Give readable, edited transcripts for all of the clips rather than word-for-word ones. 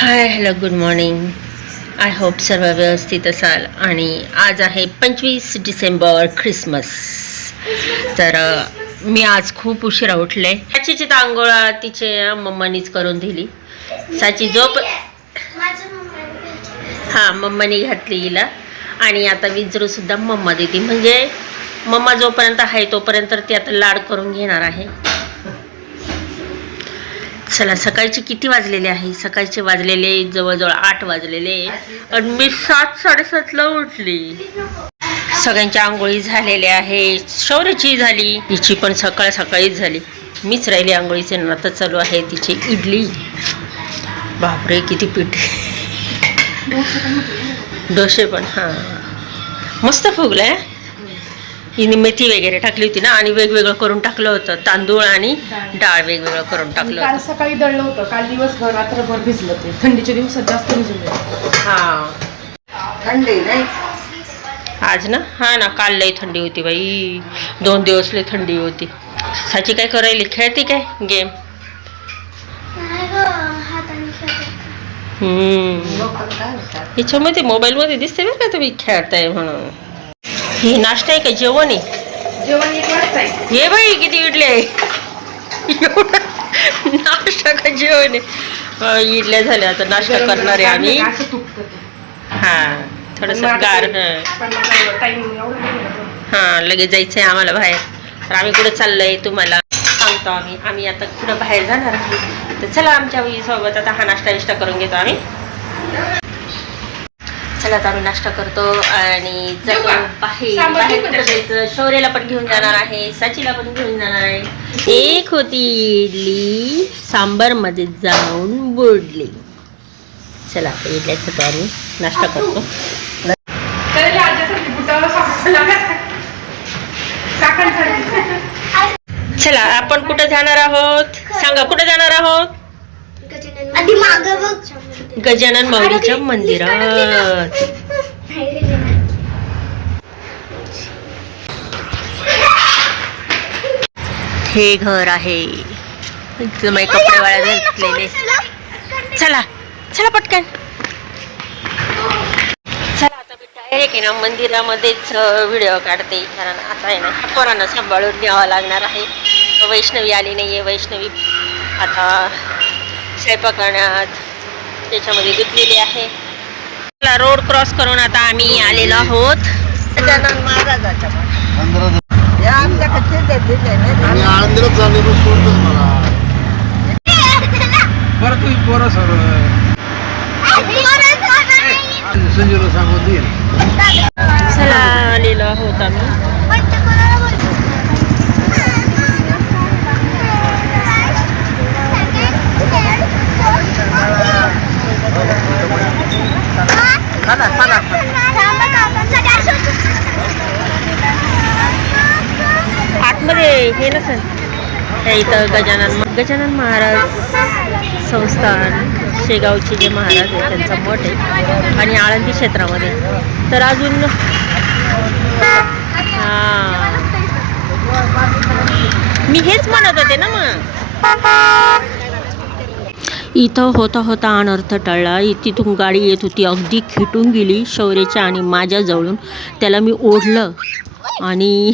Hi hello good morning. I hope सर्व व्यवस्थित असाल. आणि आज आहे 25 डिसेंबर ख्रिसमस. तर मी आज खूप उशिरा उठले. साचीची आंघोळ तिचे मम्मानीच करून दिली. साची झोप हां मम्मानी घातली हिला. आणि आता विजरू सुद्धा मम्मा देते. म्हणजे मम्मा जोपर्यंत आहे तोपर्यंत ती आता लाड करून घेणार आहे. चला सकाळचे किती वाजलेले आहे? सकाळचे वाजलेले जवळजवळ 8 वाजलेले आणि मी 7-7:30ला उठली. सगळ्यांच्या आंघोळी झालेल्या आहे. शौर्याची झाली, हिची पण सकाळ सकाळीच झाली. मीच राहिली आंघोळीचे. आता चालू आहे तिची इडली. बापरे किती पीठ. डोसे पण हां मस्त फुगलाय. हिने मेथी वगैरे टाकली होती ना आणि वेगवेगळं करून टाकलं होतं. तांदूळ आणि डाळ वेगवेगळं करून टाकलं काल होतं. सकाळी दळलं होतं. काल दिवसभर रात्रभर भिजलं ते. थंडीच्या दिवसात जास्त भिजलं. हां थंडी नाही आज ना हा ना काल लई थंडी होती बाई. 2 दिवस लई थंडी होती. साची काय करायली? खेळते काय गेम? याच्यामध्ये मोबाईलमध्ये दिसते बरं का तुम्ही खेळताय म्हणून. हे नाश्ता आहे का जेवण आहे? जेवण 1 वाजता आहे. हे बाई किती इडले आहे. नाश्ता का जेवण आहे? इडल्या झाल्या. आता नाश्ता करणार आहे आम्ही. असं तुटतं ते. हां थोडंसं गार. पण मग टाइम एवढा नाही लागत. हां लगेच जायचं आहे आम्हाला बाहेर. तर आम्ही कुठं चाललो आहे तुम्हाला सांगतो. आम्ही आता कुठं बाहेर जाणार आहे. तर चला आमच्या सोबत आता हा नाश्ता करून घेतो आम्ही. चला आता आम्ही नाश्ता करतो आणि जातो बाहेर कुठं जायचं. शौर्याला पण घेऊन जाणार आहे, साचीला पण घेऊन जाणार आहे. एक होती इडली सांबारमध्ये जाऊन बुडली. चला आता इडल्याचा तो आम्ही नाश्ता करतो. चला आपण कुठं जाणार आहोत? सांगा कुठं जाणार आहोत? गजानन माऊलीच्या मंदिरात. हे घर आहे. कपडे वाळत घातलेले. चला चला पटकन. चला आता मी डायरेक्ट आहे ना मंदिरामध्येच व्हिडिओ काढते. कारण आता आहे ना पोरांना सांभाळून न्यावं लागणार आहे. वैष्णवी आली नाही आहे. वैष्णवी आता स्वयंपाक करण्यात त्याच्यामध्ये गुंतलेली आहे. चला रोड क्रॉस करून आता आम्ही आलेलो आहोत गजानन महाराजाच्या या आमच्या कच्चे आणि आळंदीला चालले पण सोडतच मला. बरं तुम्ही पोरं सर्व संजीवला सांगून देईल. चला आलेलो आहोत आम्ही. आतमध्ये हे नसेल हे इथं गजानन महाराज संस्थान शेगावचे जे महाराज आहे त्यांचा मठ आहे. आणि आळंदी क्षेत्रामध्ये तर अजून हां मी हेच म्हणत होते ना. मग इथं होता अनर्थ टळला. तिथून गाडी येत होती, अगदी खिटून गेली शौर्याच्या आणि माझ्या जवळून. त्याला मी ओढलं आणि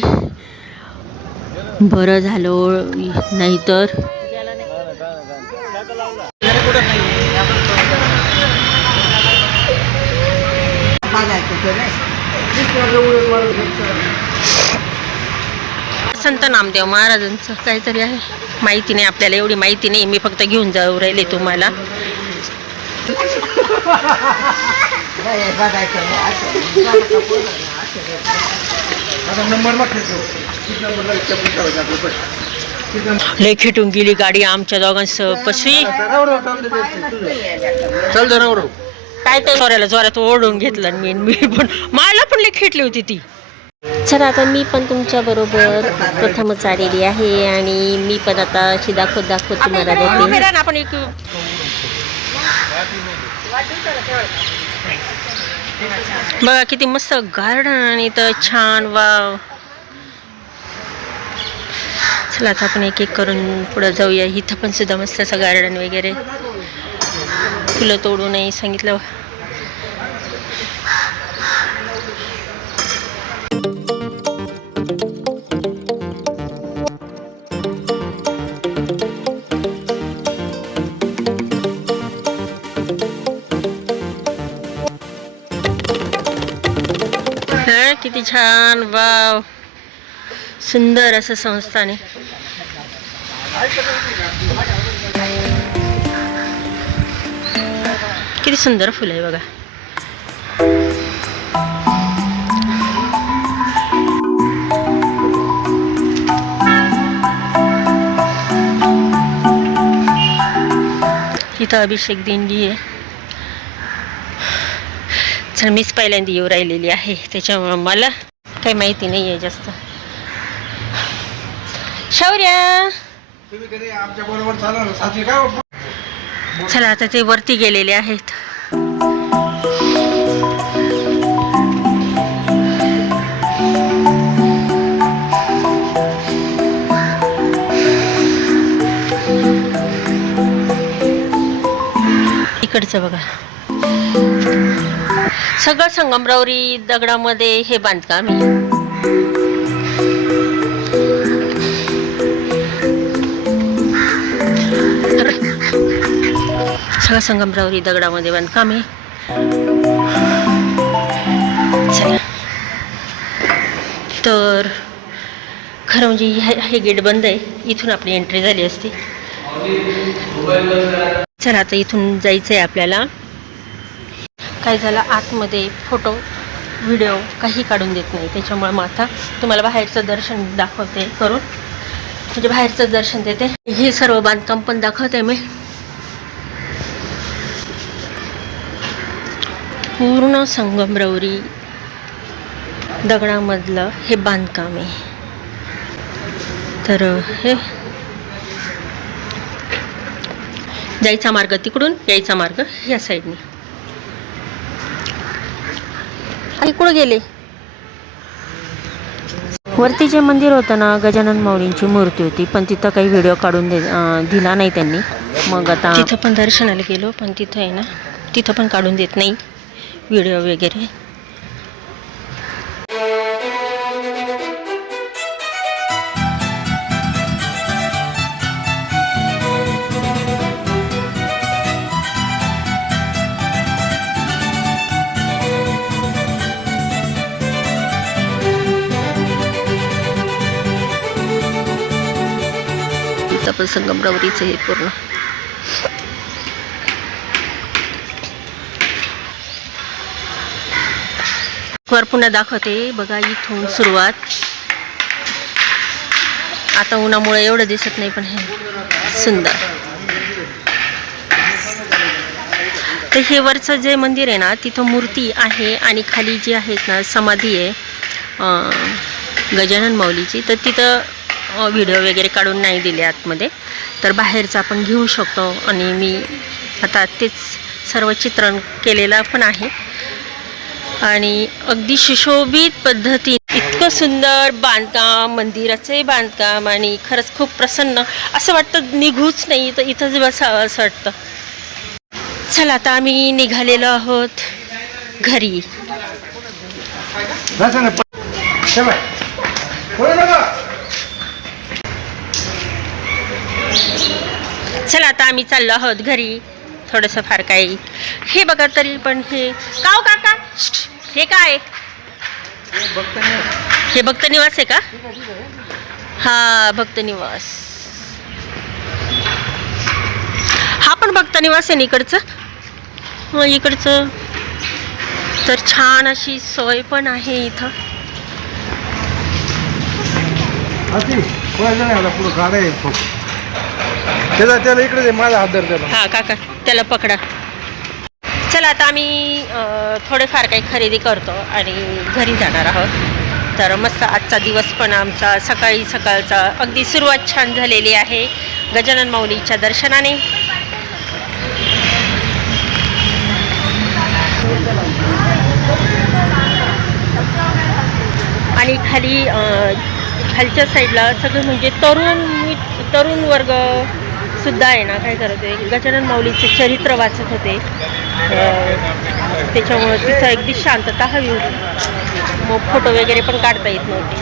बरं झालं, नाहीतर संत नामदेव महाराजांचं काहीतरी आहे. माहिती नाही आपल्याला, एवढी माहिती नाही. मी फक्त घेऊन जाऊ राहिले तुम्हाला. लय खिटून गेली गाडी आमच्या दोघांचं पशी. चल जरा काय तर सोऱ्याला जोरात ओढून घेतलं मी पण. मला पण लय खिटली होती ती. चला आता मी पण तुमच्या बरोबर प्रथमच आलेली आहे आणि मी पण आता अशी दाखवत तुम्हाला देते. आपण एक बघा किती मस्त गार्डन आणि तर छान वाव. चला आता आपण एक एक करून पुढे जाऊया. इथं पण सुद्धा मस्त असं गार्डन वगैरे. फुलं तोडू नये सांगितलं. किती छान, वाव, सुंदर असं संस्थान आहे. किती सुंदर फुलं आहे बघा. इथं अभिषेक दिंडी आहे. चल, मीच पहिल्यांदा येऊ राहिलेली आहे त्याच्यामुळं मला काही माहिती नाही आहे जास्त. शौर्या, तुम्ही कधी आमच्या बरोबर चालला ना साथी का? चला आता ते वरती गेलेले आहेत. इकडचं बघा, सगळं संगमरवरी दगडामध्ये हे बांधकाम आहे. सगळं संगमरवरी दगडामध्ये बांधकाम आहे. चला, तर खरं म्हणजे हे गेट बंद आहे. इथून आपली एंट्री झाली असती. चला, आता इथून जायचं आहे आपल्याला. काय झालं, आतमध्ये फोटो व्हिडिओ काही काढून देत नाही, त्याच्यामुळे मग आता तुम्हाला बाहेरचं दर्शन दाखवते करून, म्हणजे बाहेरचं दर्शन देते. हे सर्व बांधकाम पण दाखवते मी. पूर्ण संगमरवरी दगडामधलं हे बांधकाम आहे. तर हे जायचा मार्ग तिकडून, यायचा मार्ग या साईडने. आणि कुठं गेले? वरती जे मंदिर होतं ना, गजानन माऊलींची मूर्ती होती, पण तिथं काही व्हिडिओ काढून दिला नाही त्यांनी. मग आता तिथं पण दर्शनाला गेलो, पण तिथं आहे ना, तिथं पण काढून देत नाही व्हिडिओ वगैरे. पण संगमरवरीचं हे पूर्ण वर पुन्हा दाखवते बघा. इथून सुरुवात. आता उन्हामुळे एवढं दिसत नाही, पण हे सुंदर. तर हे वरचं जे मंदिर आहे ना, तिथं मूर्ती आहे आणि खाली जी आहेत ना समाधी आहे गजानन माऊलीची. तर तिथं व्हिडिओ वगैरे काढून नाही दिले आतमध्ये, तर बाहेरचं आपण घेऊ शकतो. आणि मी आता तेच सर्व चित्रण केलेलं पण आहे. आणि अगदी सुशोभित पद्धतीने इतकं सुंदर बांधकाम, मंदिराचे बांधकाम, आणि खरंच खूप प्रसन्न असं वाटतं. निघूच नाही तर इथंच बसावं असं वाटतं. चला, आता आम्ही निघालेलो आहोत घरी. चला, आता आम्ही चाललो आहोत घरी. थोडंसं फार काही हे बघा, तरी पण हे काव काका, हे काय? हे भक्त निवास आहे का? हा, भक्त निवास. हा पण भक्त निवास आहे ना इकडचं. इकडचं तर छान अशी सोय पण आहे इथं. त्याला इकडे माझा हात धर. हा काका, त्याला पकडा. चला, आता आम्ही थोडेफार काही खरेदी करतो आणि घरी जाणार आहोत. तर मस्त आजचा दिवस पण आमचा सकाळचा अगदी सुरुवात छान झालेली आहे गजानन माऊलीच्या दर्शनाने. आणि खालच्या साईडला सगळं म्हणजे तरुण वर्ग, सुद्धा आहे ना काय करत होते, गजानन माऊलीचे चरित्र वाचत होते. त्याच्यामुळं तिथं अगदी शांतता हवी होती. मग फोटो वगैरे पण काढता येत नव्हते.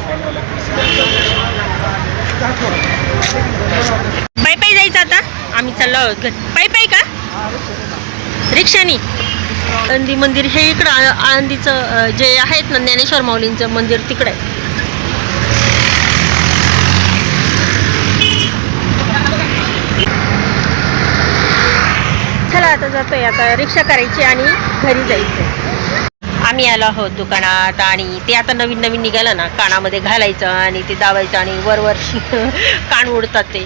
पायी पायी जायचं आता. आम्ही चाललो आहोत पायी पायी का रिक्षानी. आळंदी मंदिर हे इकडं आळंदीचं जे आहेत ना ज्ञानेश्वर माऊलींचं मंदिर तिकडं आहे. चला आता जातोय. आता रिक्षा करायची आणि घरी जायचं. आम्ही आलो आहोत दुकानात आणि ते आता नवीन नवीन निघालं ना, कानामध्ये घालायचं आणि ते दाबायचं आणि वरवर कान उडतात ते.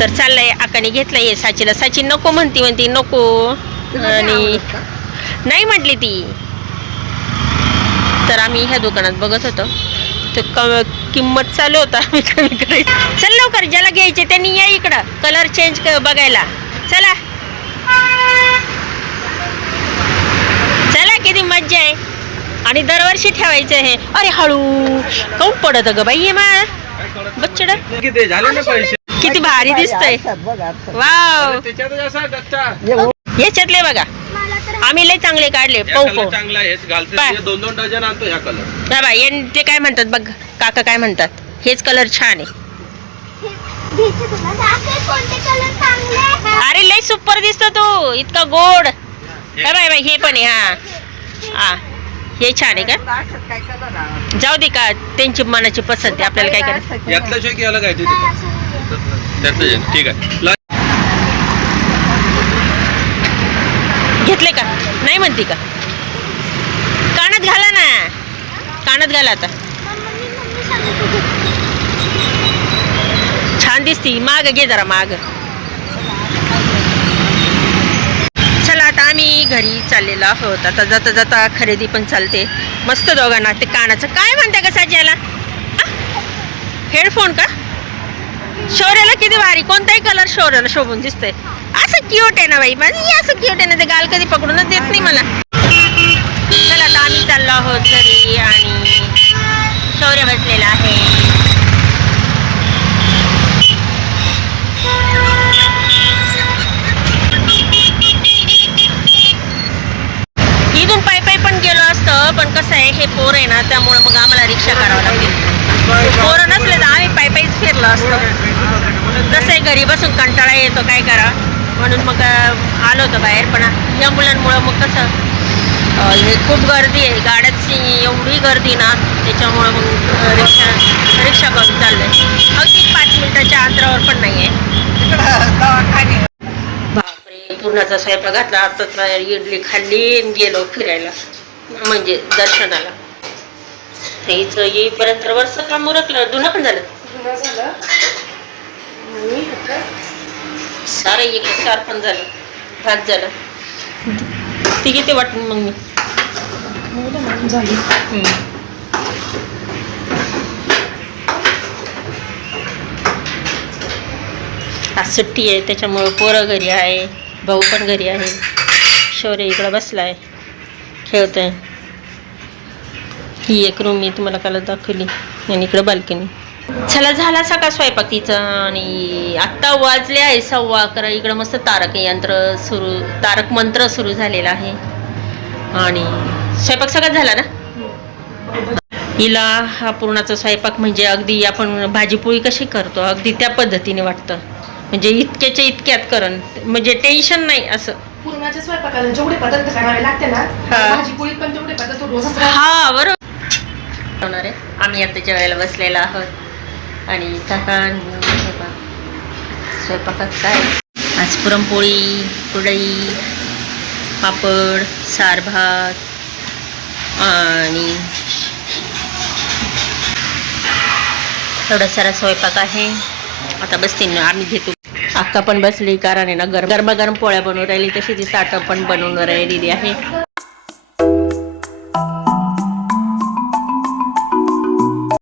तर चाललंय. आकाने घेतलंय साचीला. साची नको म्हणती नको आणि नाही म्हटली ती. तर आम्ही ह्या दुकानात बघत होतो तर किंमत चालू होता आम्ही कमी करायचं. चल लवकर, ज्याला घ्यायचे त्यांनी या इकडं कलर चेंज बघायला. चला चला, किती मज्जा आहे. आणि दरवर्षी ठेवायचं हे. अरे हळू काऊन पडत ग बाई हे मा बच्चड. किती झाले ना पैसे? किती भारी दिसतंय. वाव, याच्यातले बघा आम्ही लय चांगले काढले. पाहू चांगला हेच घालते. 2-2 डझन आणतो ह्या कलर. बाई ते काय म्हणतात बघ काका, काय म्हणतात, हेच कलर छान आहे. अरे लय सुपर दिसतो तू, इतका गोड. बाई हे पण आहे. हा हे छान आहे का? जाऊ दे का, त्यांची मनाची पसंत आहे, आपल्याला काय करायचं. यातल्याशिवाय की अलग आहे त्यातलं. ठीक आहे. घेतले का नाही म्हणते का? कानात घाला ना, कानात घाला आता. छान दिसती. माग घे जरा माग. चला आता आम्ही घरी चाललेलो आहोत. आता जाता जाता खरेदी पण चालते मस्त. दोघांना ते कानाचं काय म्हणता का साज्याला? हेडफोन का? शौर्याला किती भारी, कोणताही कलर शौर्याला शोभून दिसतंय. असं क्यूट आहे ना बाई माझी, असं क्यूट आहे ना. ते गाल कधी पकडूनच देत नाही मला. चला आता आम्ही चाललो आहोत घरी आणि शौर्य बसलेला आहे. इथून पायी पायी पण गेलो असतं, पण कसं आहे हे पोर आहे ना, त्यामुळं मग आम्हाला रिक्षा करावं लागते. पोरं नसले तर आम्ही पायी पायीच फिरलो असतो. कसं आहे घरी बसून कंटाळा येतो, काय करा, म्हणून मग आलो होतो बाहेर. पण या मुलांमुळं मग कसं हे खूप गर्दी आहे, गाड्याची एवढी गर्दी ना, त्याच्यामुळं मग रिक्षा करून चाललंय. अगदी 5 मिनिटाच्या अंतरावर पण नाही आहे. बापरे, पूर्णाचा स्वयंपाक घातला. आता इडली खाल्ली आणि गेलो फिरायला, म्हणजे दर्शनाला. इथं येईपर्यंत वरचं काम उरकलं. धुणं पण झालं सारं, एक सार पण झालं, भात झालं. ती किती वाटून मग मी झाली. आज सुट्टी आहे त्याच्यामुळं पोरं घरी आहे, भाऊ पण घरी आहे. शौर्य इकडं बसला आहे, खेळतोय. ही एक रूम मी तुम्हाला काल दाखवली आणि इकडं बाल्कनी. चला झाला सकाळ स्वयंपाक तिचा आणि आत्ता वाजले आहे 11:15. इकडं मस्त तारक मंत्र सुरू झालेला आहे आणि स्वयंपाक सगळं झाला ना. हिला हा पूर्णाचा स्वयंपाक म्हणजे अगदी आपण भाजीपोळी कशी करतो अगदी त्या पद्धतीने वाटतं. म्हणजे इतक्याच्या इतक्यात करण, म्हणजे टेन्शन नाही असं. पूर्णाच्या स्वयंपाकाला जेवढे पदार्थ करावे लागते ना, भाजी पोळी पण तेवढे पदार्थ रोजच. हा बरोबर होणार आहे. आम्ही आता जेवायला बसलेला आहोत आणि स्वयंपाकात काय आज पुरणपोळी, कुरडई, पापड, सार भात आणि थोडा सारा स्वयंपाक आहे. आता बसते ना आम्ही घेतो. अक्का पण बसली कारण आहे ना गरमागरम पोळ्या बनवून राहिली, तशी ती ताटं पण बनवून राहिलेली आहे.